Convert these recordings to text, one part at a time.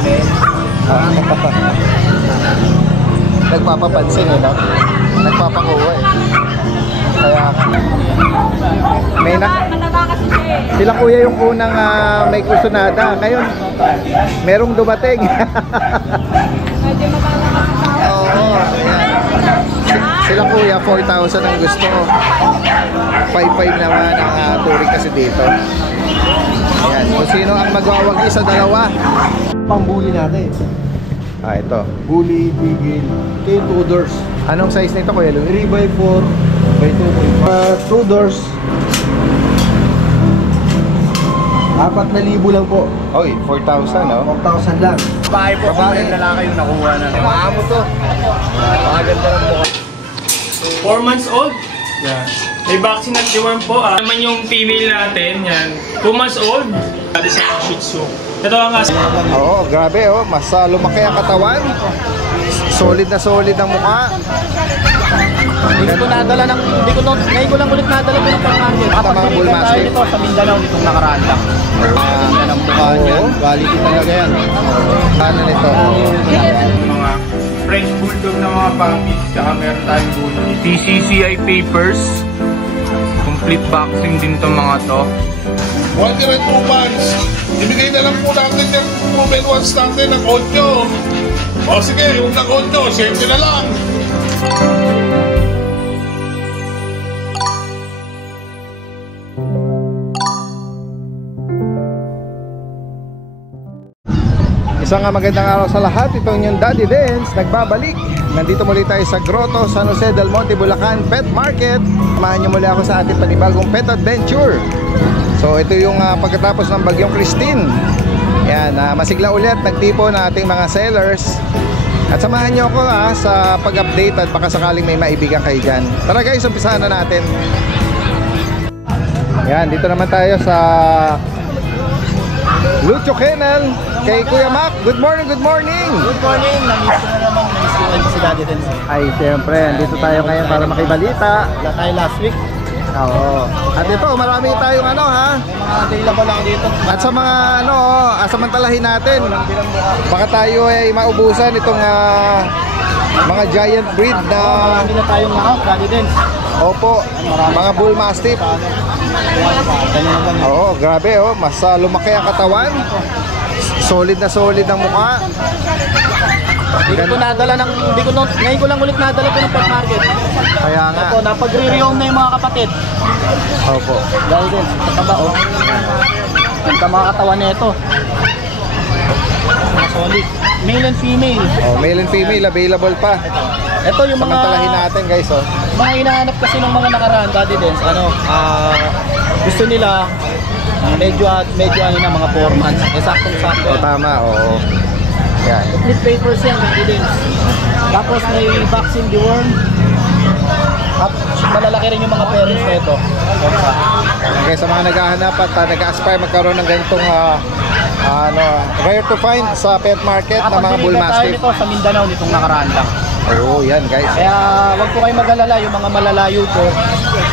namin. Nagpapapansin eh, no? Nagpapakuha eh. Kaya may sila kuya yung unang may kursunada. Ngayon, merong dumating. Oo, ayan. Sila kuya, 4,000 ang gusto. 5,500 naman ang touring kasi dito. Ayan, kung sino ang magwawagi sa dalawa. Pambuli natin. Ito. Bully, bigil. Ito yung 2 doors. Anong size nito kuya Louie? 3x4 by 2.5. 2 doors. 4,000 lang po. Oy, 4,000 no? 4,000 lang. Bahay po, babae lalaki yung nakuha na. Maamo to. Maganda lang po. 4 months old. Yan. May vaccine at deworm po. Naman yung female natin, yan. 2 months old. Dati sa Shih Tzu. Ito ang aso. Oo, grabe oh. Mas lumaki ang katawan. Solid na solid ang mukha. Hindi ko nadala ng... Ngayon ko lang ulit nadala ko ng pang-market. Bull Mastiff. Ito sa Mindanao nitong nakaraan lang. Ganda ng mukha niya. Quality talaga yan. Ano nito? Mga French Bulldog na mga puppies. Saka meron tayong Bulldog. TCCI papers. Complete vaccine din itong mga to. 1 year and 2 months. Ibigay na lang po natin yung movement once natin ng 8. O sige, yung ng 8, 7 na lang. Isang magandang araw sa lahat. Itong yung Daddy Dance nagbabalik. Nandito muli tayo sa Grotto, San Jose del Monte, Bulacan Pet Market. Samahan niyo muli ako sa ating panibagong pet adventure. So ito yung pagkatapos ng bagyong Christine. Yan, masigla ulit nagtipo na ating mga sellers. At samahan niyo ako sa pag-update at baka sakaling may maibigan kayo dyan. Tara guys, umpisahan na natin. Yan, dito naman tayo sa Lucho Kennel kay Kuya Mac. Good morning, good morning. Good morning. Namiss ko na naman. Namiss ko si Daddy Dance. Ay, siyempre, dito tayo ngayon para makibalita. Wala tayo last week. Oo. At ito, marami tayong Mga available lang dito. At sa mga samantalahin natin. Baka tayo ay maubusan itong mga giant breed na Marami na tayong Daddy Dance. opo, mga Bull Mastiff. Oo, grabe oh, mas lumaki ang katawan. Solid na solid ang mukha. Hindi ko nadala ng... Ngayon ko lang ulit nadala ko ng pang-market. Kaya nga. Ito, napag-re-rehome na yung mga kapatid. Opo. Dahil din, kataba oh. Ang mga katawan na ito. Mga solid. Male and female. Oh, male and female available pa. Ito yung mga... Samantalahin natin guys oh. Mga hinahanap kasi ng mga nakaraan, Daddy Dance, gusto nila medyo mga 4 months. Saktong-sakto. Oh, tama, oo. Yan. Complete papers yan, Daddy Dance. Tapos may vaccine deworm. At malalaki rin yung mga parents na ito. Okay, sa mga naghahanap at nag-aspire magkaroon ng ganitong rare to find sa pet market na mga Bull Mastiff. Ito sa Mindanao nitong nakaraan lang. Oo, yan guys. Kaya wag po kayo mag-alala yung mga malalayo po.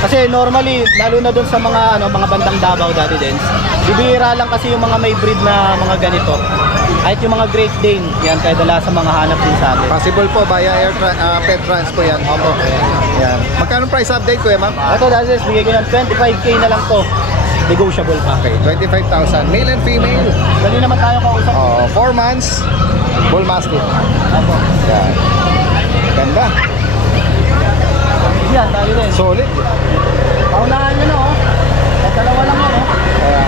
Kasi normally, lalo na doon sa mga bandang Davao, Daddy Dance, bibihira lang kasi yung mga may breed na mga ganito. Kahit yung mga Great Dane, yan kadalasan sa mga hanap din sa atin. Possible po via pet trans po yan. Opo. Yan. Magkano price update ko ma'am? Ito, Daddy Dance, bigay ko ng 25K na lang to. Negotiable pa. Okay, 25,000. Male and female. Dali naman tayo kausap. 4 months. Bull Mastiff. Opo. Yan. Ganda. Yan, Daddy Dance. Solid. Paunahan nyo na oh. At dalawa lang yan oh. Ayan.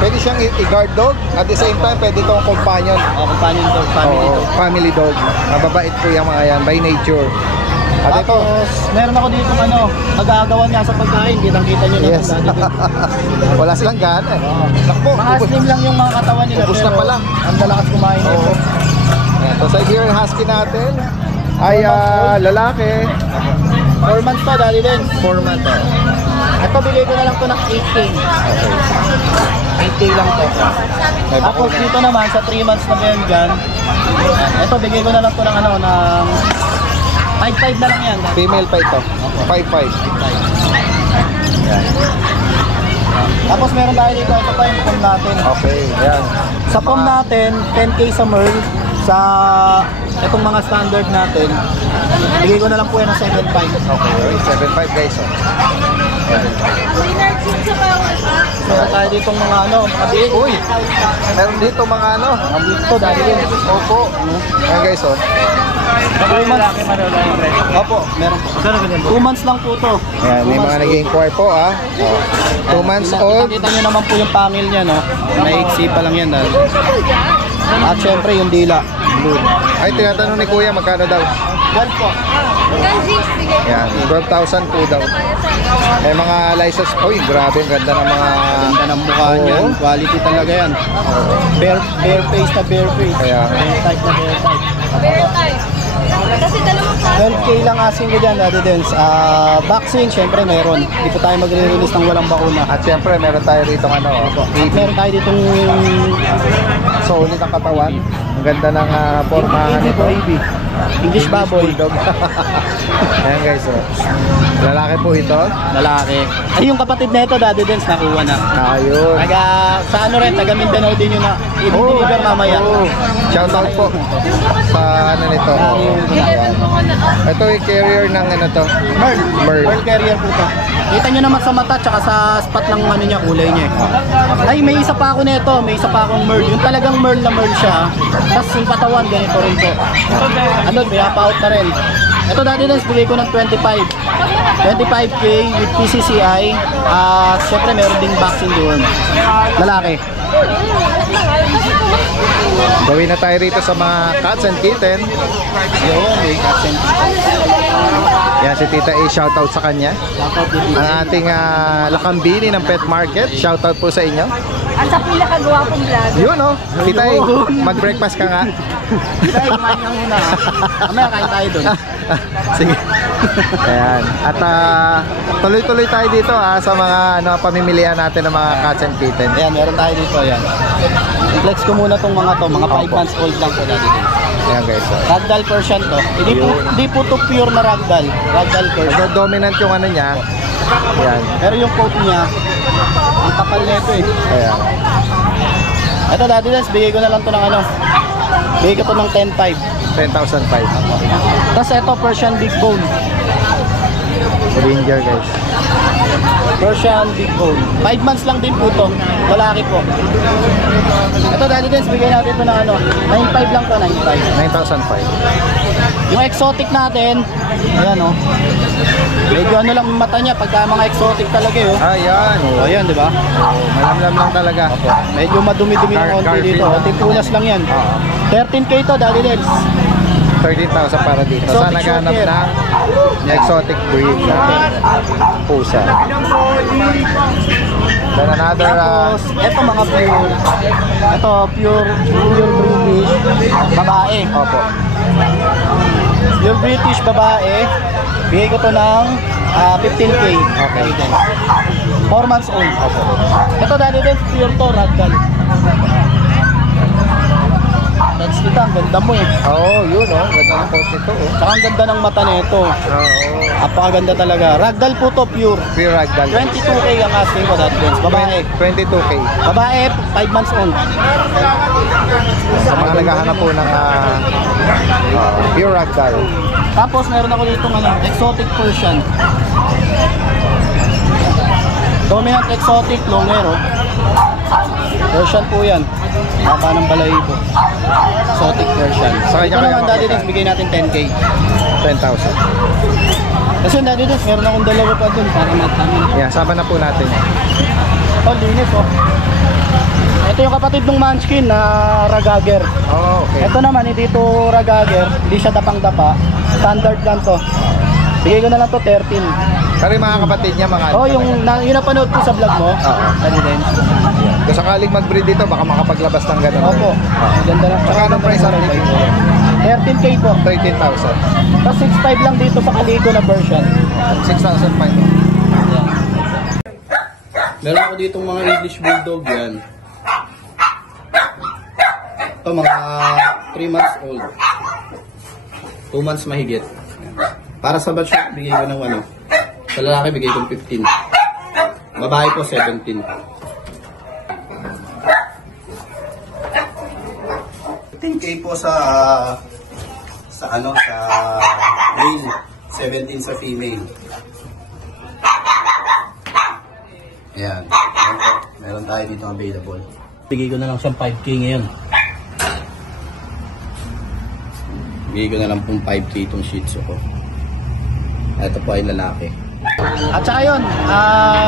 Pwede siyang i-guard dog. At the same time, pwede itong companion. Companion dog, family dog. Family dog. Mababait po yung mga yan by nature. At ito, Tapos, meron ako dito nagagawa niya sa pagkain. Kitang-kita nyo na yes. Daddy Dance. Wala silang gana eh. Nakpo, Mga slim lang yung mga katawan nila. ubos na pala. Ang lalakas kumain nito. Oo. Ito sa Iberian Husky natin ay lalaki. 4 months pa, Daddy Dance. 4 months. Ito, bigay ko na lang to ng 8K. 8K lang to. Tapos dito naman, sa 3 months na Belgian, ito, bigay ko na lang to ng ng 5.5 na lang yan. Female pa ito. 5'5". Yan. Tapos meron tayo dito, ito pa yung pom natin. Okay, ayan. Sa pom natin, 10K sa Merl. Sa itong mga standard natin, bigay ko na lang po yan ng 7.5. Okay, 7.5 guys. Oh. Ayan. Meron tayo ditong mga ano, mga biik. Uy, meron dito mga ano. Mga biik to, dahil din. Opo. Ayan guys, oh. 2 months. Opo, meron po. 2 months lang po to. Ayan, may mga nag-inquire po, ah. 2 months old. Kita nyo naman po yung pangil niya, no? Naiksi pa lang yan. At syempre yung dila. Blue. Ay, tinatanong ni Kuya, magkano daw? 12 po. Ayan, 12,000 po daw. May mga license. Uy, grabe, ang ganda ng mga... Ganda ng mukha Oo. niyan. Quality talaga yan. Bare face na bare face. Kaya- Bare type na bare type. Kasi dalawang klase. 12K lang asking ko dyan, Daddy Dens. Vaccine, syempre meron. Hindi po tayo magre-release ng walang bakuna. At syempre, meron tayo rito ano, At meron tayo ditong solid ang katawan. Ang ganda ng pormahan nito. English baboy. Bulldog. Ayan guys, oh. Lalaki po ito. Lalaki. Ay, yung kapatid na ito, Daddy Dens, nakuha na. Ayun. Sa ano rin, taga Mindanao din yun na i-deliver mamaya. Oh. Shout out po sa ano nito. Ayan. Ito yung carrier ng ano to. Merl. Merl. Merl carrier po ito. Kita nyo naman sa mata tsaka sa spot ng ano niya, kulay niya. Ay, may isa pa ako nito. May isa pa akong Merl. Yung talagang Merl na Merl siya. Tapos yung katawan, ganito rin po. Ano, may out na rin. Ito dati lang, bigay ko ng 25. 25K with PCCI. Siyempre, meron ding vaccine doon. Lalaki. Gawin na tayo rito sa mga cats and kitten. Yun, may vaccine. Yan si Tita A, shout out sa kanya. Ang ating lakambini ng pet market. Shout out po sa inyo. Ang sa pinakagawa kong vlog. Yun oh. Tita A, mag-breakfast ka nga. Ay, kumain ka muna. Mamaya kain tayo doon. Sige. Ayan. At tuloy-tuloy tayo dito sa mga pamimilian natin ng mga cats and kittens. Ayan, meron tayo dito. Ayan. I-flex ko muna tong mga to. Mga 5 months old lang po dati. Ayan guys. Ragdoll Persian to. Hindi po to pure na ragdoll. Ragdoll Persian. So, dominant yung ano niya. Ayan. Pero yung coat niya, ang kapal nito eh. Ayan. Ito dati lang, bigay ko na lang to ng ano. Bigay ko to ng 10.5. 10,005. Tapos ito, Persian Big Bone. Ranger guys. Persian Big Bone. 5 months lang din po to. Lalaki po. Ito dati din, bigay natin to ng ano. 9.5 lang to, 9.5. 9,005. Yung exotic natin, ayan oh. Medyo ano lang mata niya pagka mga exotic talaga eh. Oh. Ayan. Oh, ayan, di ba? Malamlam lang talaga. Medyo madumi-dumi ng konti Garfield. dito. Konting punas lang yan. 13K to, Daddy Lens. 13,000 para dito. Exotic Sa naghanap short hair. ng exotic breed na pusa. Then another Tapos, eto mga pure. Ito, pure British babae. opo. Pure British babae. Bigay ko to ng 15K. Okay. 4 months old. Ito, Daddy Lens, pure to, ragdoll. That's kita, ang ganda mo eh. Oh, yun oh. Ganda ng post nito oh. Tsaka ang ganda ng mata nito. Oo. Napakaganda talaga. Ragdoll po to, pure. Pure ragdoll. 22K ang asking ko, Daddy Lens. Babae. 22K. Babae, 5 months old. Sa mga naghahanap po ng pure ragdoll. Tapos meron ako dito ng exotic Persian. Dominant exotic long hair, oh. Persian po yan. Haba ng balahibo. Exotic Persian. Sa kanya Ito kaya naman, Daddy makita? Dix, bigay natin 10K. 10,000. Kasi Daddy Dix, meron akong dalawa pa dun para matamin. Yan, sama na po natin yan. Oh, linis, oh. Ito yung kapatid ng Munchkin na Ragager. Oh, okay. Ito naman, hindi ito Ragager. Hindi siya dapang-dapa. Standard lang to. Bigay ko na lang to 13. Pero yung mga kapatid niya, mga Oh, yung napanood ko sa vlog mo. Oo. Daddy Dix. Kung sakaling mag-breed dito, baka makapaglabas ng gano'n. Opo. Ganda lang. Saka anong price ang bigay mo? 13K po. 13,000. Tapos 6.5 lang dito sa Calico na version. 6,500. Meron ako ditong mga English Bulldog yan. Ito mga 3 months old. 2 months mahigit. Para sa batch, bigay ko ng ano. Sa lalaki, bigay ko 15. Babae po, 17. 10K po sa male, 17 sa female. Ayan. Meron tayo dito available. Bigay ko na lang siyang 5K ngayon. Bigay ko na lang pong 5K itong Shih Tzu ko. Ito po ay lalaki. At saka yun,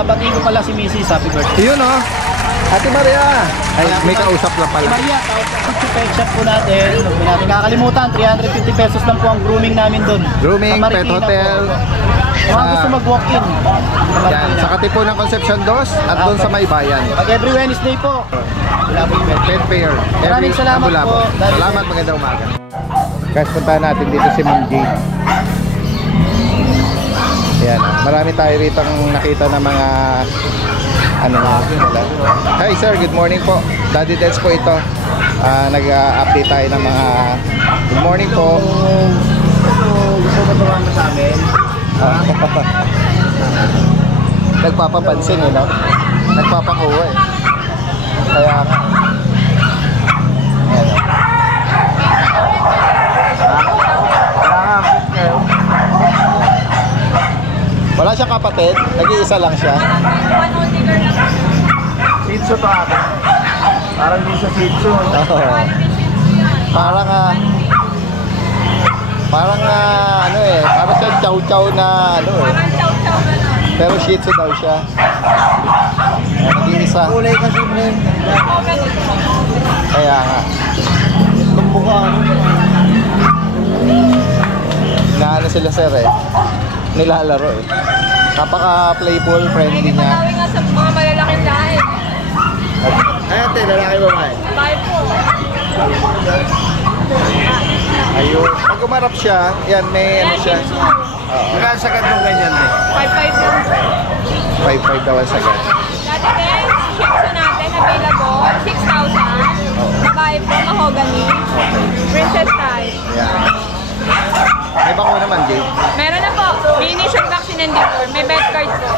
batiin ko pala si Mrs. Happy birthday. Yun oh. Ate Maria. Ay, may kausap lang pala. Maria, sa pet shop po natin. Huwag mo natin kakalimutan, 350 pesos lang po ang grooming namin doon. Grooming, Sa pet Marikina hotel. po. Mga gusto mag-walk-in. Yan, sa Katipo ng Concepcion 2 at doon sa May Bayan. Pag every Wednesday po. Wala po yung Pet fair. Maraming salamat Lapu-Lapu. po. Salamat, magandang umaga. Guys, puntahan natin dito si Ma'am Jade. Ayan, marami tayo rito nakita ng mga Hi sir, good morning po. Daddy Deds po ito. Nag-update tayo ng mga good morning po. Gusto mo tumama sa amin? Nagpapapansin no? Nagpapakuha Kaya nga. Ayan, wala siyang kapatid, nag-iisa lang siya. Shih Tzu to ako. Parang din sa Shih Tzu. Parang parang siyang chow-chow na pero Shih Tzu daw siya. Nag-iisa. Kulay kasi pre. Kaya nga. Itong mukha. Naano sila sir nilalaro napaka-playful, friendly niya. Pagkakawin nga sa mga malalaking lahi. Ayan, lalaki ba man? Tayo po. Ayun. Pag umarap siya, yan, may ano siya. Magkano sagad yung ganyan din? 5-5 lang. 5-5 daw ang sagad. Dati din, Shih Tzu natin available, 6,000. Babae po, mahogany. Princess type. Yan. May bako naman, Jade. Meron na po, may initial vaccine and deworm, may vet card po.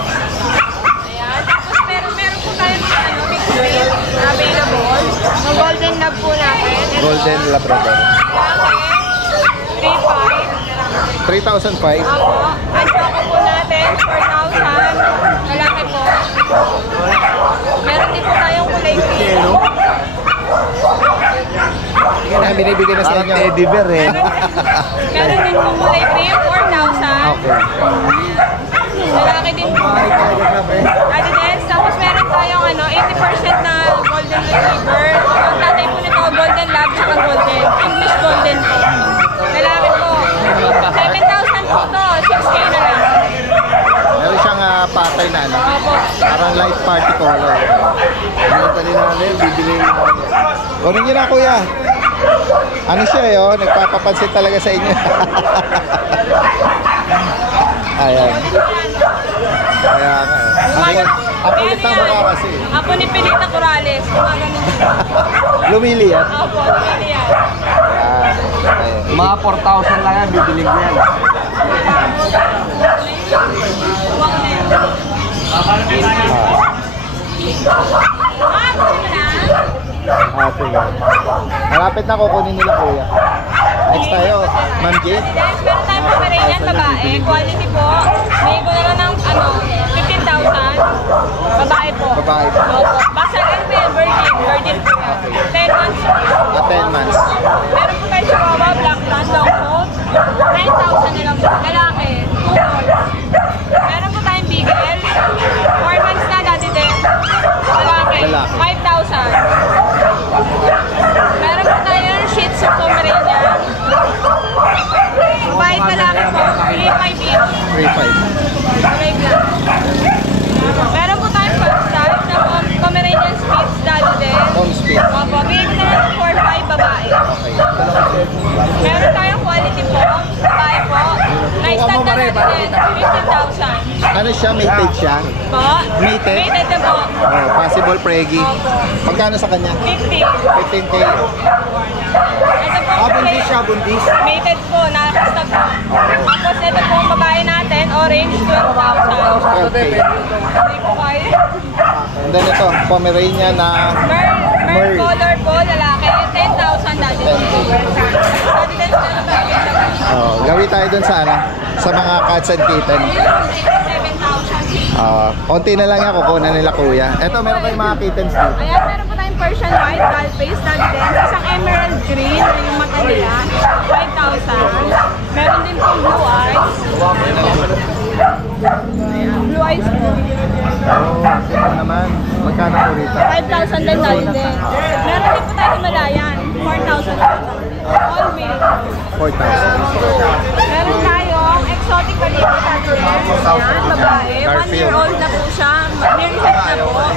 Ayan, tapos meron po tayo mga mixed breed na available. Yung golden lab po natin. Ito, Golden Labrador. lalaki, 3,500. 3,005. Ako, ang choco po natin, 4,000. Lalaki po. Meron din po tayong kulay pink. Binibigyan na sa inyo. Teddy bear Meron din po kulay cream, 4,000. Okay. Lalaki din po. Ate Des, tapos meron tayong 80% na golden retriever. Ang tatay po nito, golden lab, tsaka golden. English golden po. Lalaki po. 7,000 po to, 6K na lang. Meron siyang patay na Opo. parang light party color. Ano pa rin namin, bibili na. Kunin niyo na kuya. Ano siya nagpapapansin talaga sa inyo. Ayan. Kaya nga Ang kulit ng mukha kasi. Apo ni Pilita Corrales. Gumagano. Lumili yan. Opo, lumili yan. Ayan. Mga 4,000 lang yan, bibilig niyan. Huwag na yun. Sige. Malapit na kukunin nila kuya. Next tayo, Ma'am Jade. Guys, meron tayong Pomeranian babae. Quality po. May ko na lang ng 15,000. Babae po. Babae po. Opo. Basta ano po yan, virgin. Virgin po yan. 10 months po. 10 months. Meron po tayo Chihuahua, Black Tan, Long Coat. 9,000 na lang po. Lalaki. 2 months. Meron po tayong Beagle. 4 months na dati din. Lalaki. Lalaki. 5,000. Meron po tayong Shih Tzu Pomeranian. Babae lalaki po. 3,500 each. 3,500. Kulay black. Meron po tayong first type na Pomeranian Spitz dati din. Home speed. Opo, bigyan na lang 4,500 babae. Ano siya? Mated siya? Po? Mated? Mated na po. Oh, possible preggy. Opo. Magkano sa kanya? 50. 15K. Ito po, Buntis siya, buntis. mated po, nakakasta po. Tapos ito po ang babae natin, orange, 12,000. 12K. Hindi ko kaya. And then ito, Pomeranian na Mer color po, lalaki, 10,000 dati. Dati din sila na gawin tayo dun sa ano, sa mga cats and kitten. 7,000. Konti na lang yan, kukunan nila kuya. Ito, meron kayong mga kittens dito. Ayan, meron po tayong Persian white, doll face, dati din. Isang emerald green, na yung mata nila, 5,000. Meron din pong blue eyes. Ayan, blue eyes po. Ito naman, magkano po rito? 5,000 din dati din. Meron din po tayo Himalayan, 4,000 po. All male. 4,000. Meron tayong exotic Calico dati din. Ayan, babae. 1 year old na po siya. Near set na po.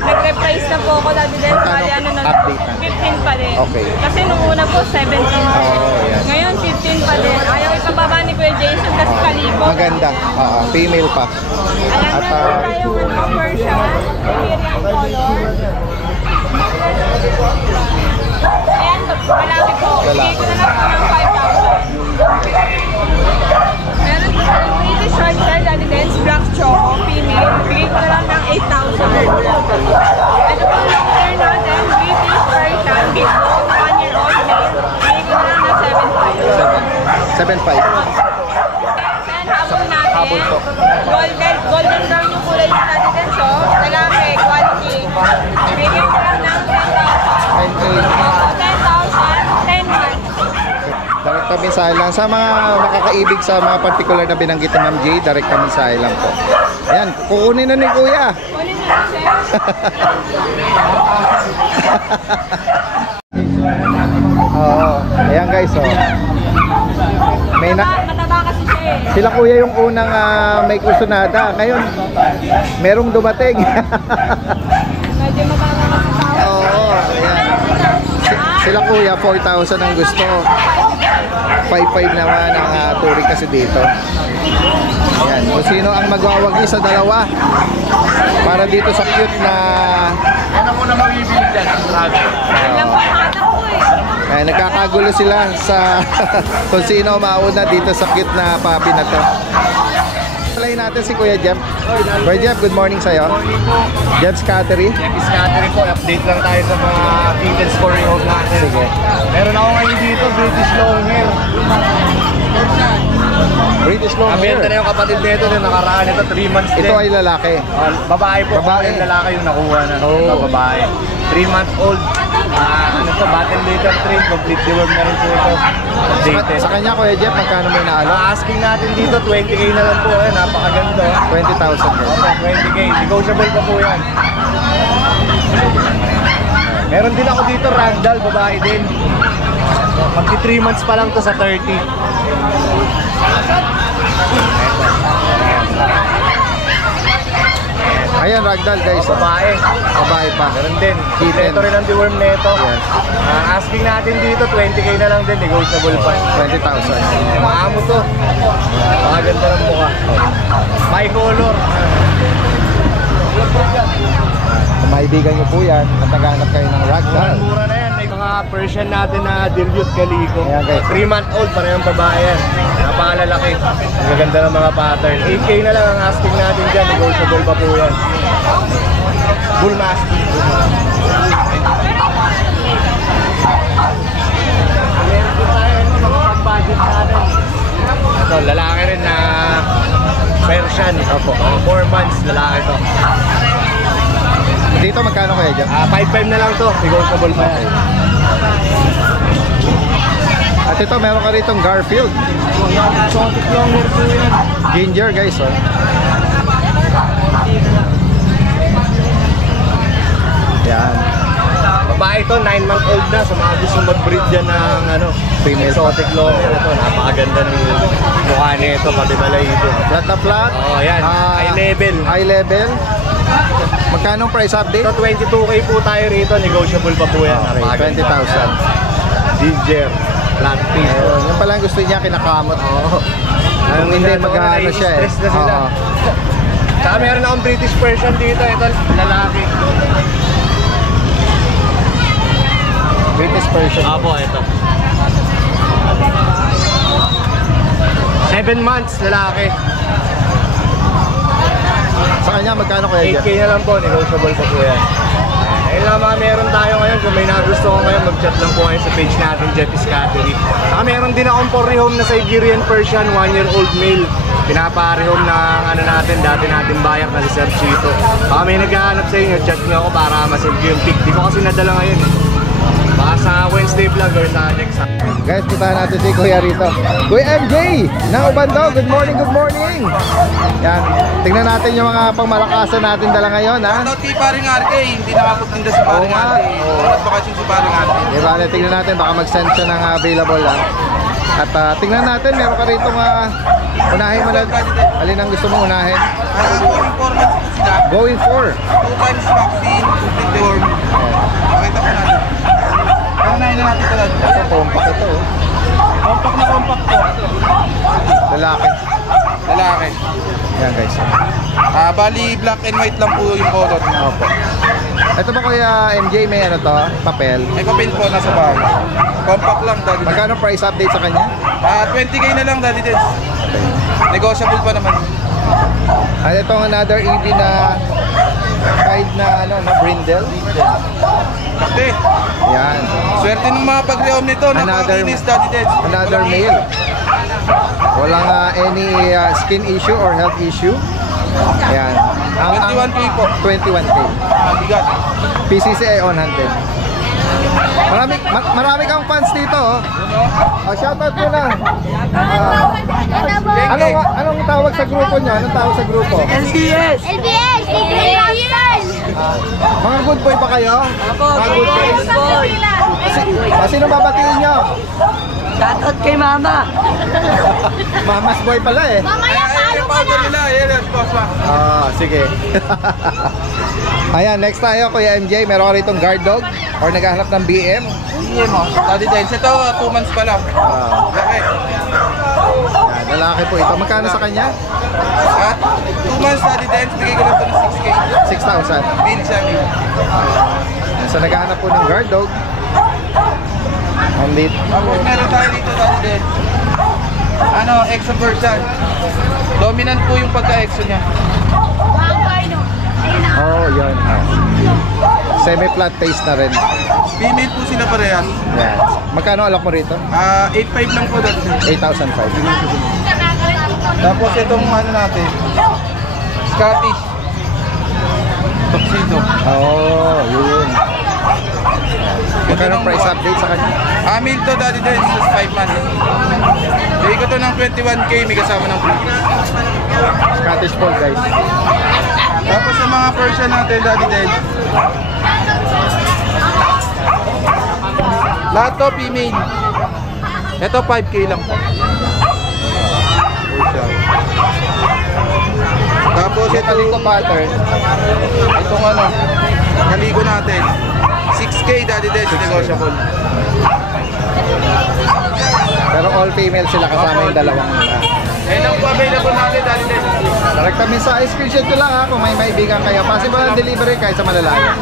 Nag-reprise na po ako dati din. Bali, ano na, Update na. 15 pa din. Okay. Kasi nung una po, 17. yan. Ngayon, 15 pa din. Ayaw ipababa ni Kuya Jason kasi Calico. Maganda. Female pa. Ayan, At, meron tayong Persian. Syrian color. Ayan, malaki po. Bigay ko na lang po ng 5,000. Meron po tayong British short hair, dati din, black choco, female. Bigay ko na lang ng 8,000. Ito po long hair natin, British Persian, big bone, 1 year old male. Bigay ko na lang ng 7,500. 7,500. Then, habol natin. Habol po. Golden brown yung kulay niya dati din, so, lalaki, quality. Bigay ko lang ng 10,000. 10K. 10,000, 10 months. Direkta mensahe lang. Sa mga makakaibig sa mga particular na binanggit ni Ma'am J, direkta mensahe lang po. Ayan, kukunin na ni Kuya. Ulit na po, sir. Ayan guys, May Mataba kasi siya eh. sila Kuya yung unang may kusunada. Ngayon, merong dumating. Medyo mababa kasi tao. Oo, ayan. Sila Kuya, 4,000 ang gusto. 5,500 naman ang touring kasi dito. Ayan, kung sino ang magwawagi sa dalawa para dito sa cute na Yan lang po ang hatak ko eh. ay, nagkakagulo sila sa kung sino mauna dito sa cute na puppy na to. Play natin si Kuya Jeff. Kuya Jeff, good morning sa'yo. Jeff's Cattery. Scattery po, update lang tayo sa mga kittens for home natin. Sige. Meron ako ngayon dito, British Longhair. British long Nabenta na hair. yung kapatid nito na nakaraan ito, 3 months din. Ito ay lalaki. Babae po, Babae. yung lalaki yung nakuha na. Oh. Ito, babae. 3 months old. Ano to, battle later train, complete deworm na rin po ito. Updated. Sa kanya, Kuya Jeff, magkano may naalo? Asking natin dito, 20k na lang po. Napakaganda. 20,000 guys. Opo, 20k. Negotiable pa po yan. Meron din ako dito, ragdoll, babae din. Magti 3 months pa lang to sa 30. Ayan, ragdoll guys. Babae. Babae pa. Meron din. Kitten. Ito rin ang deworm nito. Yes. Asking natin dito, 20k na lang din. Negotiable pa. 20,000. Maamo to. Makaganda ng mukha. My color. Kung maibigan nyo po yan, at naghanap kayo ng ragdoll. Mura na yan. May mga Persian natin na dilute Calico. Ayan, guys. 3-month-old, parehong babae yan. Napakalalaki. Ang gaganda ng mga pattern. 8k na lang ang asking natin dyan. Negotiable pa po yan. Bull Mastiff. Meron din tayo mga pang-budget natin. Ito, lalaki rin na Persian. Opo. 4 months, lalaki to. Dito, magkano Kuya Jeff? 5-5 na lang to. Negotiable pa yan. At ito, meron ka ritong Garfield. Exotic long hair po yan. Ginger guys, Yan. Babae ito, 9-month-old na. Sa mga gusto mag-breed dyan ng Female exotic long hair. Ito, napakaganda ng mukha nito, pati balay ito. Flat na flat. Oo, yan. High level. High level. Magkano ang price update? Ito, 22k po tayo rito. Negotiable pa po yan. Okay, Napakaganda. 20,000. Ginger. Flat piece. Ayun, yung pala ang gusto niya, kinakamot. Oo. Ang Hindi, masyado mag-ano siya eh. stress na sila. Oo. Tsaka meron akong British version dito. Ito, lalaki. British version. Apo, ito. 7 months, lalaki. Sa kanya, magkano kaya 8K dyan? na lang po, negotiable pa po yan. Ayun lang mga meron tayo ngayon. Kung may nagustuhan kayo, mag-chat lang po kayo sa page natin, Jeffy's Cattery. Saka meron din akong for-rehome na Siberian Persian, 1-year-old male. Pinapa-rehome ng ano natin, dati natin bayak na si Sir Chito. Baka may naghahanap sa inyo, chat nyo ako para ma-save yung pic. Di ko kasi nadala ngayon eh. Baka sa Wednesday vlog or sa next Guys, puntahan natin si Kuya rito. Kuya MJ! Nang Ubando, good morning, good morning! Yan, tingnan natin yung mga pangmalakasan natin dala ngayon, ha? Shoutout kay Paring RK, hindi nakapagtinda si Paring Oo nga. RK. Nagbakasyon si Paring RK. Diba, tingnan natin, baka mag-send siya ng available, ha? At tingnan natin, meron ka rito unahin mo na. Alin ang gusto mong unahin? Going 4 months po sila. Going for. 2 times vaccine, complete deworm. Pakita ko natin. Unahin na natin ito lahat. Ito, compact ito, oh. Compact na compact po. Lalaki. Lalaki. Yan, guys. Bali, black and white lang po yung color. Opo. Ito ba Kuya MJ, may ano to? Papel? May papel po nasa bahay. Compact lang, Daddy Dens. Magkano price update sa kanya? 20k na lang, Daddy Dens. Negotiable pa naman. At itong another EV na guide na ano, na brindle. Okay. Yan. Swerte ng mga pag-rehome nito. Napakalinis, Daddy Dens. Another male. Walang any skin issue or health issue. Yan. 21K po. 21K. Bigat. PCCI on hand din. Marami kang fans dito, oh. Shoutout mo na. Anong tawag sa grupo niya? Anong tawag sa grupo? LBS! Mga good boy ba kayo? Mga good boy. Sino babatiin niyo? Shoutout kay Mama! Mamas boy pala eh. Yung powder nila. Yan, boss pa. Sige. Ayan, next tayo Kuya MJ. Meron ka ritong guard dog or naghahanap ng BM? Hindi mo. Daddy Dens. Ito, 2 months pa lang. Laki. Yan, lalaki po ito. Magkano sa kanya? At 2 months, Daddy Dens. Bigay ko lang ito ng 6K. 6,000. Bill siya. So naghahanap po ng guard dog. Andit. Tapos meron tayo dito, Daddy Dens. Exo version. Dominant po yung pagka-exo niya. Oh, yan. Semi-flat taste na rin. Female po sila parehas. Yan. Magkano alok mo rito? 8.5 lang po, Daddy Dens. 8,500. Tapos itong natin. Scottish. Tuxedo. Oh, yun. Magkano price update sa kanya? Male to, Daddy Dens. Just 5 months. Bigay ko to ng 21K. May kasama ng free. Scottish Fold, guys. Tapos sa mga Persian natin, Daddy Dens. Lahat to female. Ito 5K lang po. Tapos ito Kaliko pattern. itong kaligo natin. 6K, Daddy Dens, negotiable. Pero all female sila kasama yung dalawang Ayun lang po available natin, Daddy Dens. Direct mensahe, screenshot ko lang ha kung may maibigan kayo. Possible ang delivery kahit sa malalayo.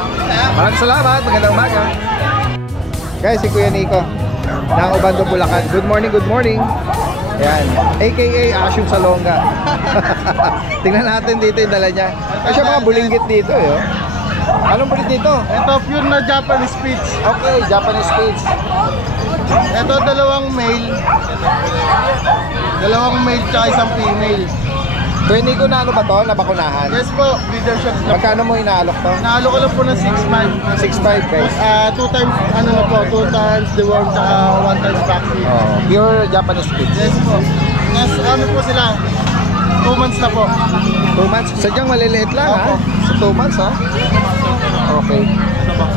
Maraming salamat, magandang umaga. Guys, si Kuya Nico ng Ubando, Bulacan. Good morning, good morning. Yan, aka Asyong Salonga. Tingnan natin dito yung dala niya. Kasi mga bulinggit dito eh. Oh. Anong bulit dito? Ito pure na Japanese Spitz. Okay, Japanese Spitz. Ito dalawang male. Dalawang male tsaka isang female. Kuya Nico, na ano ba to? Nabakunahan? Yes po, leadership na. Magkano mo inaalok to? Nahalo ko lang po ng 6.5. 6.5 guys. 2 times, 2 times the worm tsaka 1 times vaccine. Oh, pure Japanese Spitz. Yes po. Yes, po sila. 2 months na po. 2 months? Sadyang maliliit lang ha? Opo. Sa 2 months ha? Okay.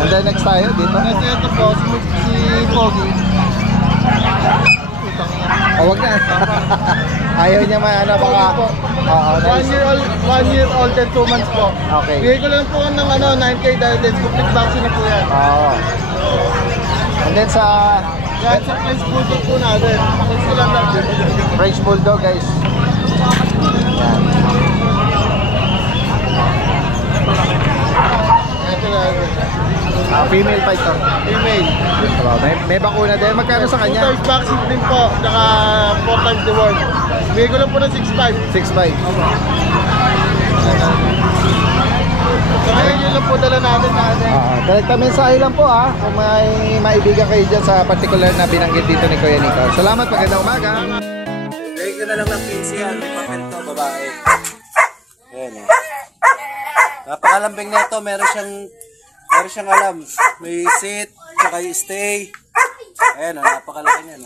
And then next tayo dito. Ito po, si Pogi. Wag na. Ayaw niya ano baka. Oo, 1 year old and 2 months po. Okay. Bigay ko lang po ng 9K dahil complete vaccine na po yan. Oo. And then sa Yan sa French Bulldog po natin. Ito lang natin. French Bulldog guys. Yan. Ito lang. Female pa ito. Female. May bakuna din. Magkano sa kanya? 2 times vaccine din po. Saka 4 times the worm. Bigay ko lang po ng 6.5. 6.5. So ngayon yun lang po dala natin direkta mensahe lang po kung may maibigan kayo dyan sa particular na binanggit dito ni Kuya Nico. Salamat, magandang umaga. Gawin ko na lang ng 15 yan. May papel to, babae. Ayan o. Napakalambing na ito. Meron siyang alam. May sit, tsaka yung stay. Ayan o, napakalaki niyan.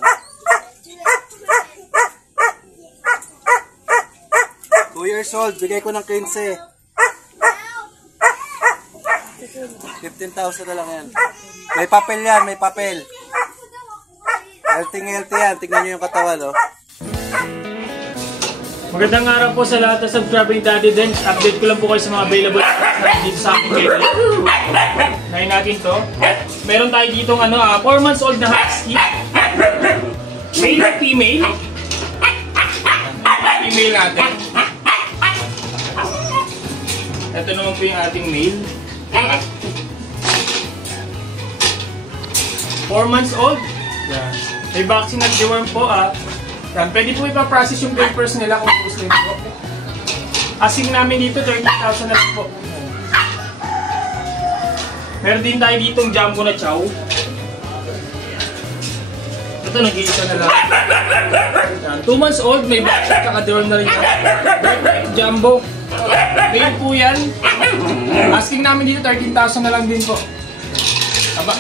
2 years old, bigay ko ng 15. 15,000 na lang yan. May papel yan, may papel. Healthy yan. Tignan nyo yung katawan, oh. Magandang araw po sa lahat ng subscriber ni Daddy Dens. Update ko lang po kayo sa mga available dito sa aking area. Ngayon natin to. Meron tayo dito 4 months old na husky. Male or female? Female natin. Ito naman po yung ating male. 4 months old. Yan. May vaccine at deworm po Yan. Pwede po ipaprocess yung papers nila kung gusto nyo po. Asing namin dito 30,000 na lang po. Meron din tayo ditong jumbo na chow. Ito nag-iisa na lang. Yan. 2 months old, may vaccine at deworm na rin siya. Jumbo. Male po yan. Asking namin dito 13,000 na lang din po. Aba.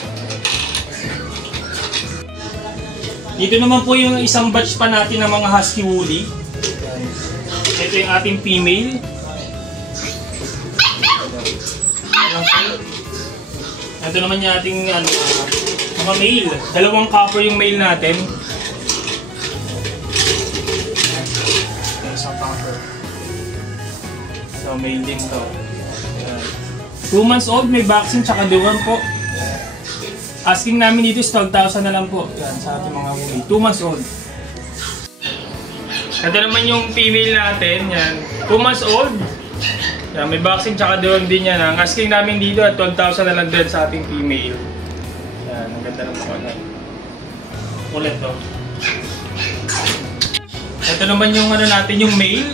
Dito naman po yung isang batch pa natin ng mga husky woolly. Ito yung ating female. Ito naman yung ating mga male. 2 copper yung male natin. Isang copper. So male din to. 2 months old, may vaccine tsaka deworm po. Asking namin dito is 12,000 na lang po. Yan, sa ating mga woolly. 2 months old. Ito naman yung female natin. Yan. 2 months old. Yan, may vaccine tsaka deworm din yan. Ang asking namin dito at 12,000 na lang din sa ating female. Yan, ang ganda ng mga ulit to. Ito naman yung natin, yung male.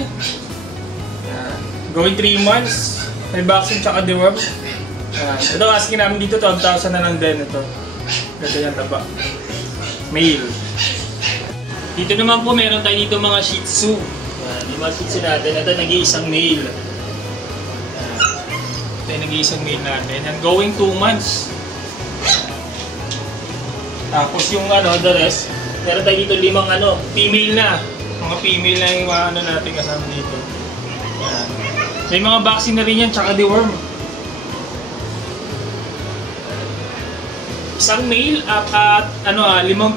Yan. Going 3 months. May vaccine tsaka deworm. Ito asking namin dito 12,000 na lang din ito. Ganda yung taba. Male. Dito naman po meron tayo dito mga Shih Tzu. Yung mga Shih Tzu natin. Ito nag-iisang male. Ito yung nag-iisang male natin. And going 2 months. Tapos yung the rest. Meron tayo dito 5 female na. Mga female na yung mga natin kasama dito. Yan. May mga vaccine na rin yan tsaka deworm. Isang male at 5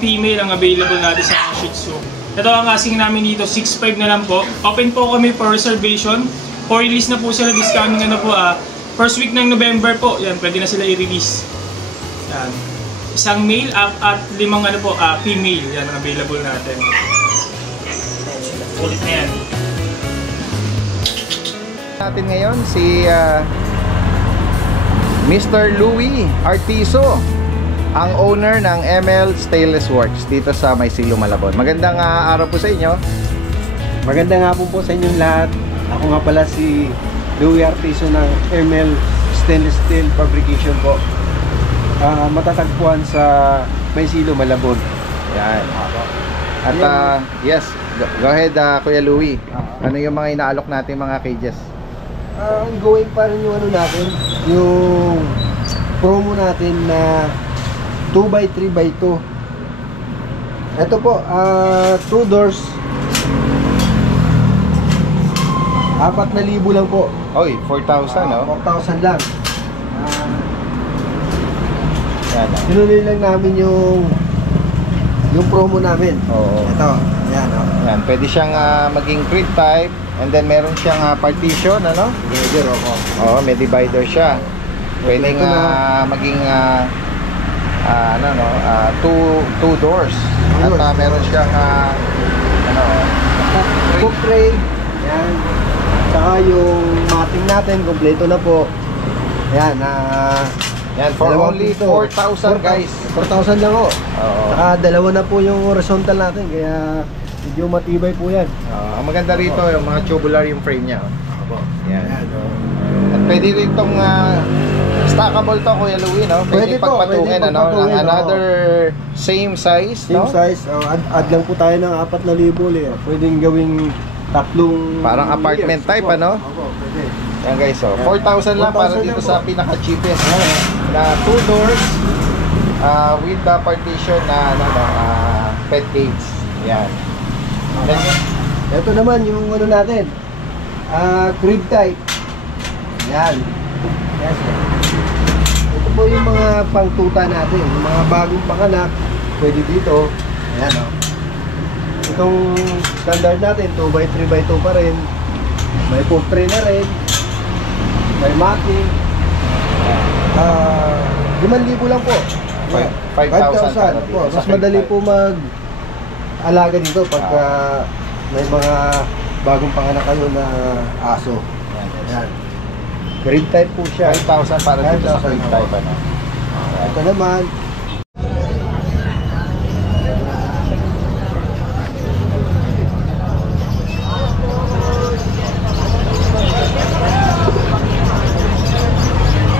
female ang available natin sa Shih Tzu. Ito ang asking namin dito, 6.5 na lang po. Open po kami for reservation. For release na po sila this coming first week ng November po. Yan, pwede na sila i-release. Yan. Isang male at 5 female. Yan ang available natin. Ulit na yan. Natin ngayon si Mr. Louie Artiso, ang owner ng ML Stainless Works dito sa Maysilo, Malabon. Magandang araw po sa inyo. Magandang hapon po sa inyong lahat. Ako nga pala si Louie Artiso ng ML Stainless Steel Fabrication po. Matatagpuan sa Maysilo, Malabon. Yan. At yes, go ahead Kuya Louie. Ano yung mga inaalok natin mga cages? Ang going pa rin yung natin, yung promo natin na 2x3x2. Ito po, 2 doors, 4,000 lang po. Oy, 4,000 no? 4,000 lang. Yan. Sinuloy lang namin yung promo namin. Oo. Ito, yan o. Yan, pwede siyang maging crib type, and then meron siyang partition, ano? Divider, Oo, may divider siya. Pwede maging two doors. At meron siyang Cook tray. Yan. Saka yung mating natin, kompleto na po. Yan, yan, for only 4,000 guys. 4,000 lang po. Oo. Saka dalawa na po yung horizontal natin, kaya medyo matibay po yan. Ang maganda rito, yung mga tubular yung frame niya. Yan. At pwede rin itong stackable to, Kuya Louie, no? Pwede pagpatungin, pwede pagpatungin, another same size, Same no? size, add lang po tayo ng 4,000 ulit. Pwedeng gawing tatlong Parang apartment layers. type, ano? Opo, pwede. Yan guys, 4,000 lang para 4,000 dito lang sa po. pinaka-cheapest na 2 doors with the partition na pet cage. Yan. Ito naman yung ano natin, crib type. Yan. Yes. Ito po yung mga pangtuta natin, yung mga bagong panganak, pwede dito. Ayan o. Itong standard natin, 2x3x2 pa rin. May food tray na rin. May mating. 5,000 lang po. 5,000 po. Mas madali po mag-alaga dito pag may mga bagong panganak kayo na aso. Yan. Crib type po siya. 5,000 para dito sa crib type, ano? Ito naman.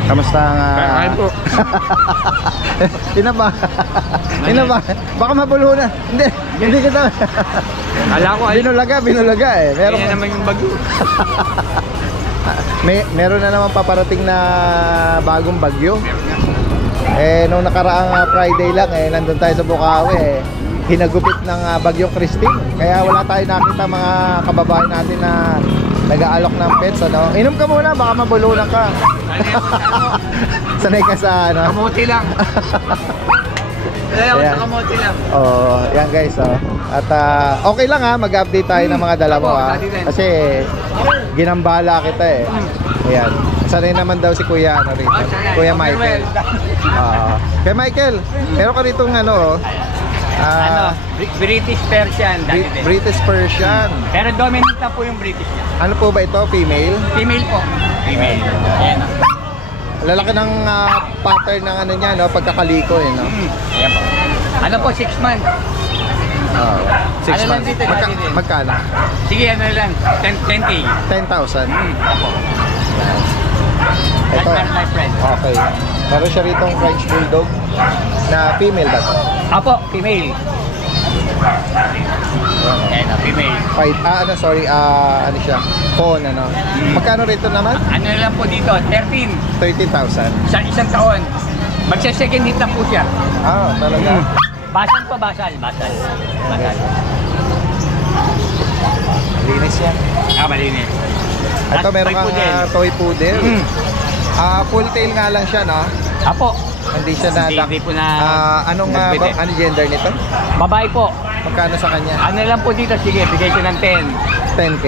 Kamusta ang... po. Inaba. Baka mabulho na. Hindi kita. Kala ko ay Binulaga eh. Meron yan naman yung bagyo. meron na naman paparating na bagong bagyo. Nung nakaraang Friday lang nandun tayo sa Bukawi hinagupit ng bagyong Christine. Kaya wala tayo nakita mga kababayan natin na nag-aalok ng pets, ano. Inom ka muna, baka mabulunan ka. Sanay ka sa ano. Kamuti lang. Sanay ako sa kamuti lang. Oh, yan guys, oh. At okay lang mag-update tayo ng mga dala mo kasi ginambala kita Ayan. Sanay naman daw si Kuya rito. Kuya Michael. Kaya Michael, meron ka rito British Persian. British Persian. Pero dominant na po yung British niya. Ano po ba ito? Female? Female po. Female. Ayan o. Lalaki ng pattern ng niya, no? Pagkakaliko no? Ayan po. Ano po, 6 months. 6 Ano lang months. dito, dito? Magkano? Sige, ano lang, 10K. 10,000. Apo. Ito. That's my friend. Okay. Meron siya ritong French Bulldog na female ba ito? Apo, female. Ayan o, female. Ano siya? Fawn, ano? Magkano rito naman? Ano lang po dito, 13. 30,000. Sa isang taon. Magsa-second hit na po siya. Talaga? Basal po, basal. Linis yan. Malinis. Ito meron kang toy poodle. Full tail nga lang siya, no? Apo. Hindi siya na... Hindi po na... Anong gender nito? Babae po. Magkano sa kanya? Ano lang po dito, sige, bigay ko ng 10. 10K.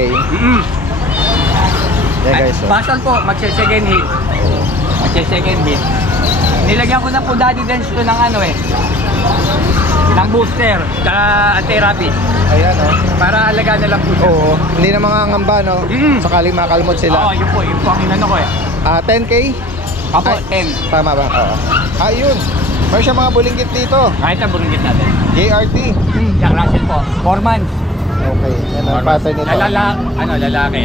Yeah guys. Basal po, magse-second hit. Magse-second hit. Nilagyan ko na po Daddy Dance ko ng ng booster, tsaka anti-rabies. Ayan, Para alaga na lang po siya. Oo. Hindi na mga ngamba, no? Sakaling makalmot sila. Oo, yun po ang inano ko 10K? Apo, 10. Tama ba? Oo. Yun. Meron siya mga bulinggit dito. Kahit ang bulunggit natin. JRT. Jack Russell po, 4 months. Okay. Yan ang pattern nito. Lalaki. Lalaki.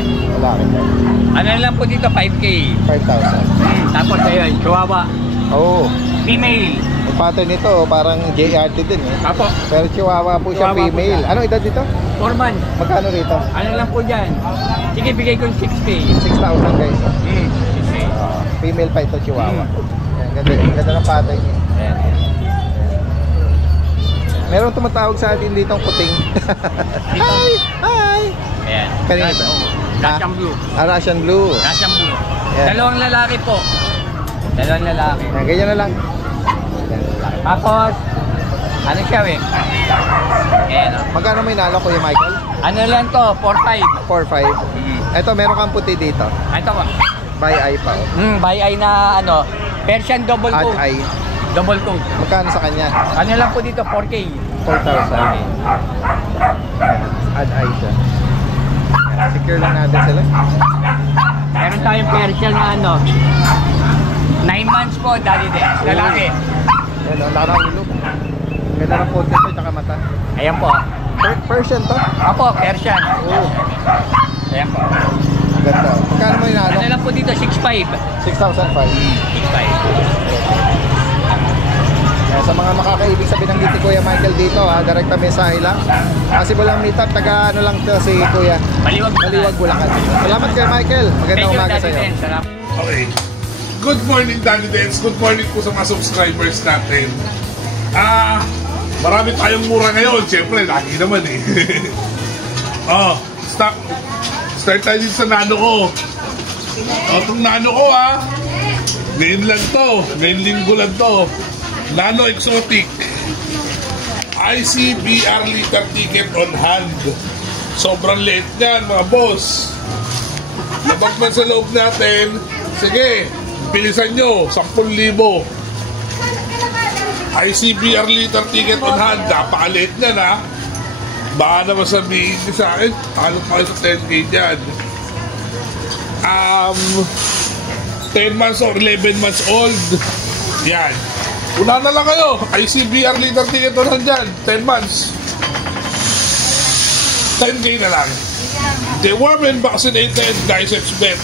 Ano lang po dito, 5K. 5,000. Tapos ayun, Chihuahua. Oo. Female. Yung pattern nito, parang JRT din Apo. Pero Chihuahua po siya, Chihuahua po female. siya. Anong edad dito? 4 months. Magkano rito? Ano lang po dyan? Sige, bigay ko ng 6K. 6,000 guys. 6K. Female pa ito, Chihuahua. Ganda ng pattern niya. Meron tumatawag sa atin dito ang puting. Hi! Ayan. Kanina ba? Russian Blue. Russian Blue. Russian Blue. Ayan. Dalawang lalaki po. Dalawang lalaki. Ganyan na lang. Tapos, ano siya Ayan o. Magkano may nalo, Kuya Michael? Ano lang to, 4-5. 4,500. Ito, meron kang puti dito. Ito po. By eye pa. By eye na Persian double Add coat. eye. double coat. Magkano sa kanya? Ano lang po dito, 4K. 4,000. Add eye siya. Secure lang natin sila. Meron tayong Persian na ano, 9 months po, Daddy Dens. Lalaki. Yan, ang laki ng ulo. Ganda ng pote ito, tsaka mata. Ayan po. Persian to? Apo, Persian. Oo. Ayan po. Ganda. Magkano mo inaano? Ano lang po dito, 6'5". 6,500. 6'5". Sa mga makakaibig sa binanggit ni Kuya Michael dito, direkta mensahe lang. Kasi walang meet up, taga ano lang to si Kuya. Maliwag Bulacan. Salamat Kuya Michael. Magandang umaga sa iyo. Okay. Good morning, Danny Dens. Good morning po sa mga subscribers natin. Marami tayong mura ngayon. Siyempre, lagi naman eh. Start tayo dito sa nano ko. Itong nano ko ngayon lang to. Ngayon linggo lang to. Nano Exotic. ICBR liter ticket on hand. Sobrang late niyan mga boss. Labag man sa loob natin. Sige, bilisan nyo. 10,000. ICBR liter ticket on hand. Napaka-late niyan ha. Baka naman sabihin niyo sa akin, talo pa kayo sa 10K dyan. 10 months or 11 months old. Yan. Una na lang kayo. ICBR liter ticket on hand dyan. 10 months. 10K na lang. Deworm and vaccinated licensed vet.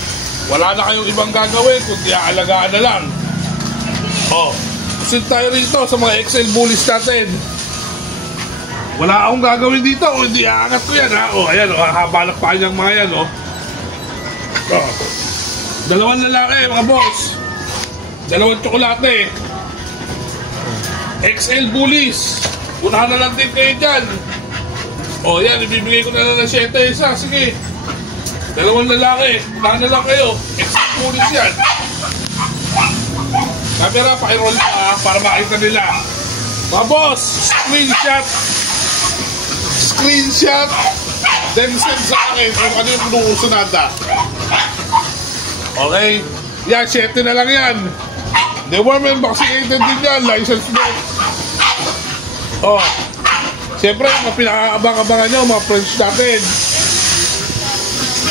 Wala na kayong ibang gagawin kundi aalagaan na lang. Kasi tayo rito sa mga XL bullies natin. Wala akong gagawin dito o hindi aangat ko yan ha. Ayan haba ng panyang mga yan Dalawang lalaki mga boss. Dalawang tsokolate. XL bullies. Unahan na lang din kayo dyan. Yan, ibibigay ko na lang ng 7 isa. Sige. Dalawang lalaki. Unahan na lang kayo. XL bullies yan. Camera, pakiroll na para makita nila. Mga boss, screenshot, then send sa akin kung ano yung pinuusunada. Okay? Yan, 7 na lang yan. Deworm and vaccinated din yan, license plate. Siyempre, mga pinakaabang-abangan nyo, mga French natin.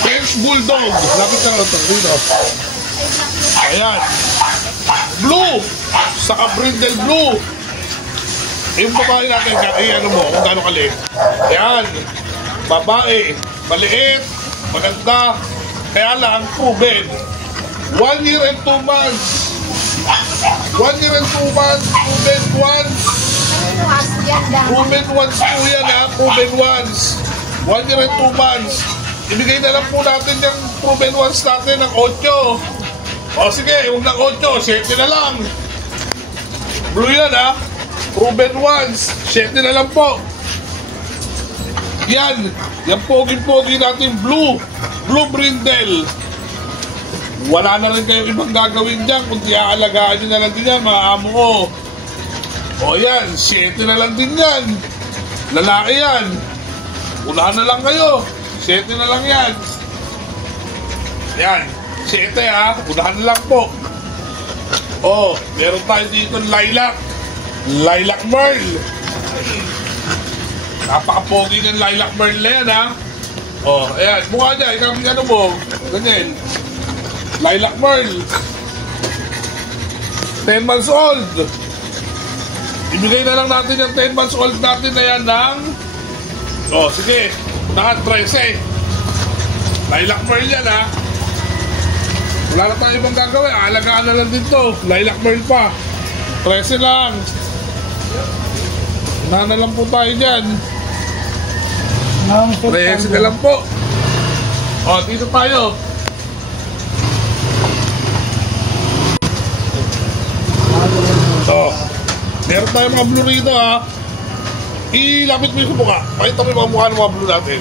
French Bulldog. Lapit na lang ito. Ayan. Blue. Saka brindle blue. Yung babae natin, ano mo, kung gano'ng kaliit. Ayan. Babae. Maliit. Maganda. Kaya lang, proven. 1 year and 2 months. 1 year and 2 months. Proven once. Proven once po yan ha. Proven once. 1 year and 2 months. Ibigay na lang po natin yung proven once natin ng 8. Sige, huwag ng 8. 7 na lang. Blue yan ha. Proven once. 7 na lang po. Yan. Yan pogi-pogi natin blue. Blue brindle. Wala na rin kayong ibang gagawin dyan kundi aalagaan nyo na lang din yan mga amo ko. Yan. 7 na lang din yan. Lalaki yan. Unahan na lang kayo. 7 na lang yan. Yan. 7 ha. Unahan na lang po. Meron tayo dito lilac. Lilac Merl. Napaka-pogi ng Lilac Merl na yan ha. Ayan. Mukha niya. Ikaw ano mo. Ganyan. Lilac Merl. 10 months old. Ibigay na lang natin yung 10 months old natin na yan ng sige. Naka 13. Lilac Merl yan ha. Wala na tayo ibang gagawin. Alagaan na lang din to. Lilac Merl pa. 13 lang. Na lang po tayo dyan. 13 na lang po. Dito tayo. Meron tayo mga blue rito ha. Ilapit mo yung mukha. Pakita mo yung mga mukha ng mga blue natin.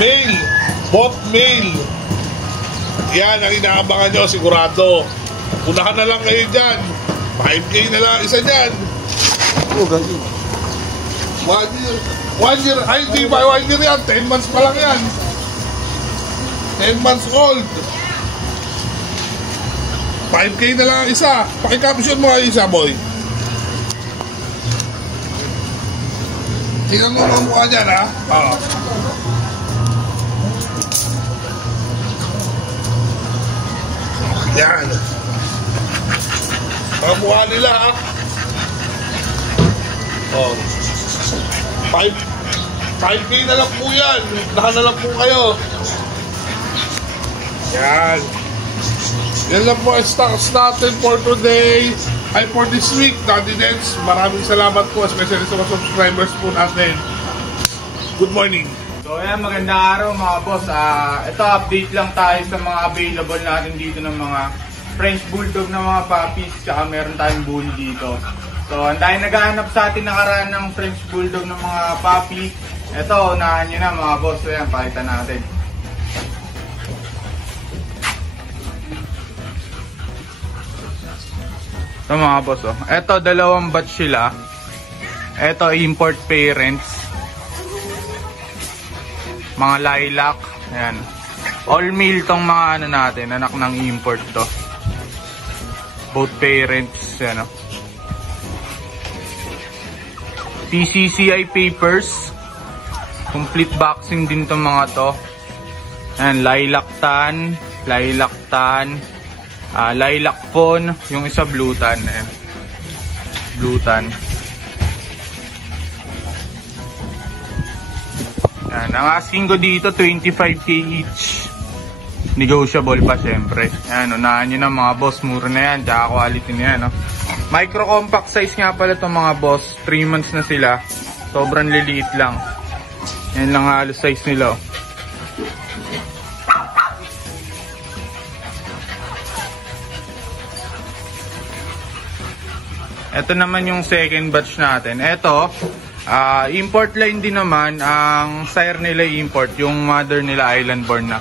Male. Both male. Yan ang inaabangan nyo sigurado. Unahan na lang kayo dyan. 5K na lang isa dyan. Gagi. 1 year. 1 year. Ay, di ba 1 year yan? 10 months pa lang yan. 10 months old. 5K na lang ang isa. Pakicaption mo ang isa, boy. Tingnan mo ang mukha dyan, ha? Oo. Yan. Ang mukha nila, ha? Oh. 5K na lang po yan. Naka na lang po kayo. Yan. Yan lang po ang stocks natin for today. Ay, for this week, Daddy Dens. Maraming salamat po, especially sa mga subscribers po natin. Good morning. So ayan, magandang araw mga boss. Ito update lang tayo sa mga available natin dito ng mga French Bulldog na mga puppies. Tsaka meron tayong bull dito. So ang tayo naghahanap sa atin nakaraan ng French Bulldog ng mga puppy. Ito, unahan nyo na mga boss. So ayan, pakita natin. Ito mga boss, oh. Ito, dalawang batch sila. Ito, import parents. Mga lilac. Ayan. All male tong mga ano natin, anak ng import to. Both parents, yan, oh. PCCI papers. Complete boxing din tong mga to. Ayan, lilac tan, lilac tan. Lilac phone, yung isa blue tan. Ayan. Blue tan. Ayan, ang asking ko dito 25k each. Negotiable pa syempre. Ayan, unahan nyo na mga boss, mura na yan, tsaka quality na yan, no? Micro compact size nga pala itong mga boss. 3 months na sila. Sobrang liliit lang. Yan lang halos size nila, oh. Ito naman yung second batch natin. Ito, import line din naman. Ang sire nila import, yung mother nila island born na.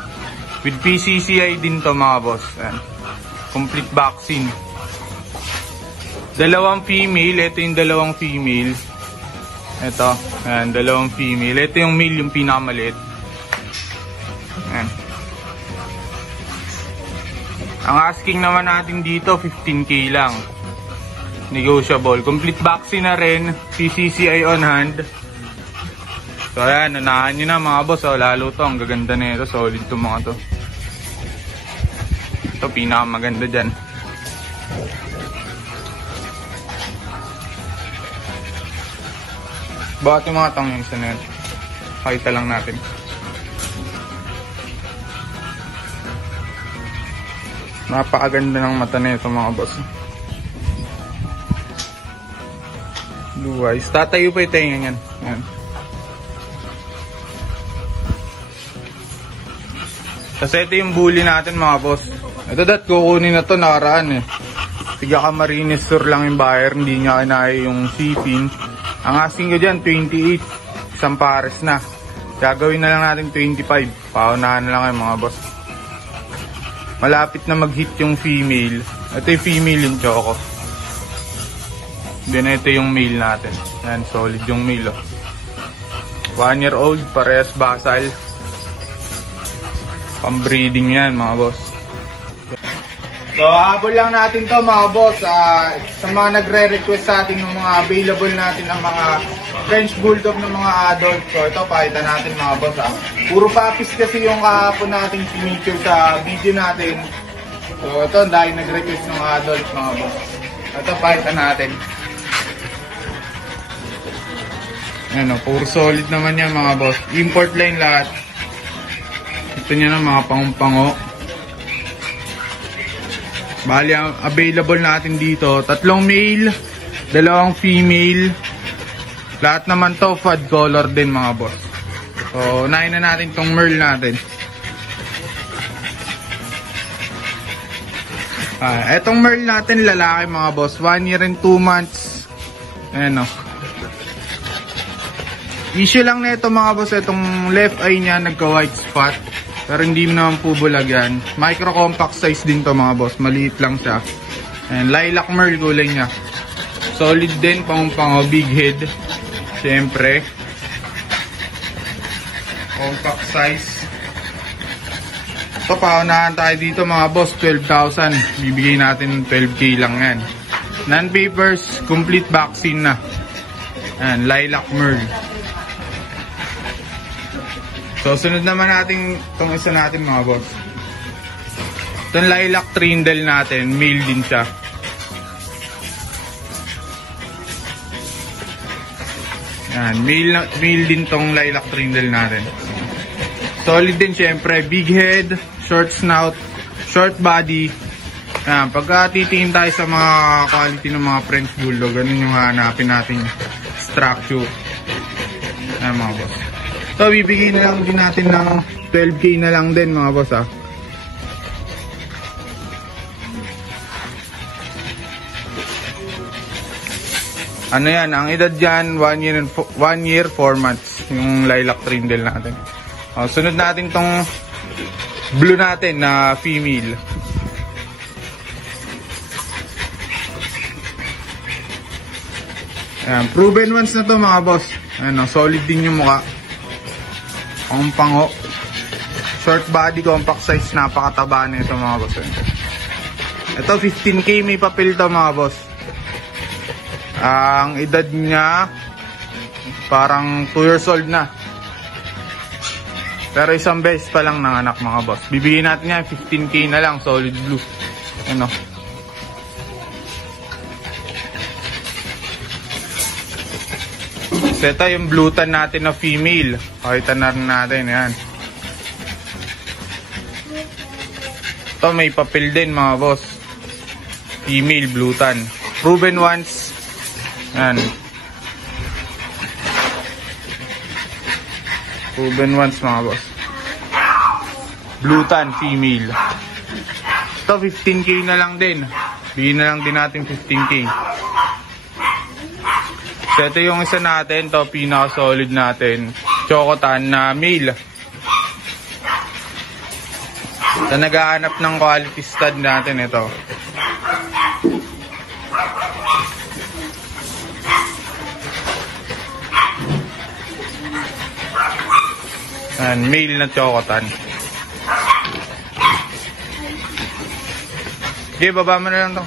With PCCI din to mga boss. Ayan. Complete vaccine. Dalawang female. Ito yung dalawang female. Ito. Ayan, dalawang female. Ito yung male, yung pinakamaliit. Ayan. Ang asking naman natin dito, 15k lang. Negotiable. Complete vaccine na rin. PCCI on hand. So ayan, unahan nyo na mga boss. Oh, lalo to, ang gaganda na ito. Solid to mga to. Ito, pinakamaganda dyan. Bakit yung mga tang yung isa na yan? Pakita lang natin. Napakaganda ng mata na ito mga boss. Blue eyes. Tatayo pa yung tenga yan. Ayan. Kasi ito yung bully natin mga boss. Ito kukunin na to nakaraan eh. Tiga Camarines Sur lang yung buyer. Hindi niya kinaya yung shipping. Ang asking ko dyan 28. Isang pares na. Gagawin na lang natin 25. Paunahan na lang kayo mga boss. Malapit na mag-hit yung female. Ito yung female yung choco. Then ito yung male natin. Ayan, solid yung male, oh. 1 year old, parehas basal. Pang-breeding yan mga boss. So habol lang natin to mga boss. Sa mga nagre-request sa atin ng mga available natin ang mga French Bulldog ng mga adult. So ito, pakita natin mga boss. Puro puppies kasi yung kahapon natin feature sa video natin. So ito, dahil nag-request ng mga adults mga boss. Ito, pakita natin. Ano, puro solid naman yan mga boss. Import line lahat. Ito nyo na mga pangumpango. Bali, ang available natin dito, 3 male, 2 female. Lahat naman to fad color din mga boss. So, unahin na natin tong merle natin. Etong merle natin lalaki mga boss, 1 year and 2 months. Ayan, o. Issue lang na ito mga boss, itong left eye niya nagka-white spot. Pero hindi naman po bulag yan. Micro compact size din to mga boss, maliit lang siya. And lilac merle kulay niya. Solid din, pang big head. Siyempre. Compact size. So, paunahan tayo dito mga boss, 12,000. Bibigay natin 12K lang yan. Non-papers, complete vaccine na. Ayan, lilac merl. So, sunod naman natin itong isa natin mga boss. Itong lilac trindle natin, male din siya. Ayan, male din tong lilac trindle natin. Solid din syempre, big head, short snout, short body. Ayan, pagka titingin tayo sa mga quality ng mga French Bulldog, ganun yung hanapin natin structure. Ayan mga boss. So, bibigyan na lang din natin ng 12K na lang din mga boss ha. Ano yan, ang edad dyan, 1 year 4 months, yung lilac trindle natin. Sunod natin tong blue natin na female. Ayan, proven ones na to mga boss. Ayan, solid din yung mukha. Ang pango. Short body, compact size, napakataba na ito mga boss. Ito 15K, may papel to mga boss. Ang edad niya parang 2 years old na. Pero isang beses pa lang ng anak mga boss. Bibigyan natin yan 15K na lang, solid blue. Ano? So ito yung blue tan natin na female. Pakita na rin natin yan. Ito may papel din mga boss. Female blue tan. Proven ones. Yan. Proven ones mga boss. Blue tan female. Ito 15K na lang din. Bigyan na lang din natin 15K. So ito yung isa natin, to pinaka solid natin, Chocotan na male. So naghahanap ng quality stud natin ito. And male na Chocotan. Okay, baba mo na lang to.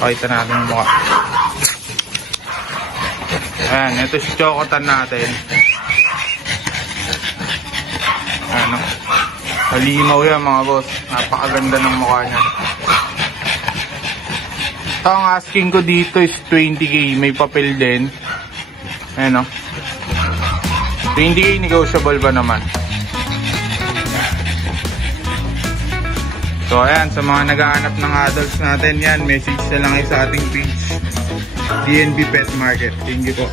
Pakita natin yung mukha. Ayan, ito si Chocotan natin. Ano? Malinaw yan mga boss. Napakaganda ng mukha niya. Ito ang asking ko dito is 20K. May papel din. Ayan o. 20K negotiable ba naman? So ayan, sa mga naghahanap ng adults natin yan, message na lang sa ating page, DNB Pet Market. Thank you po.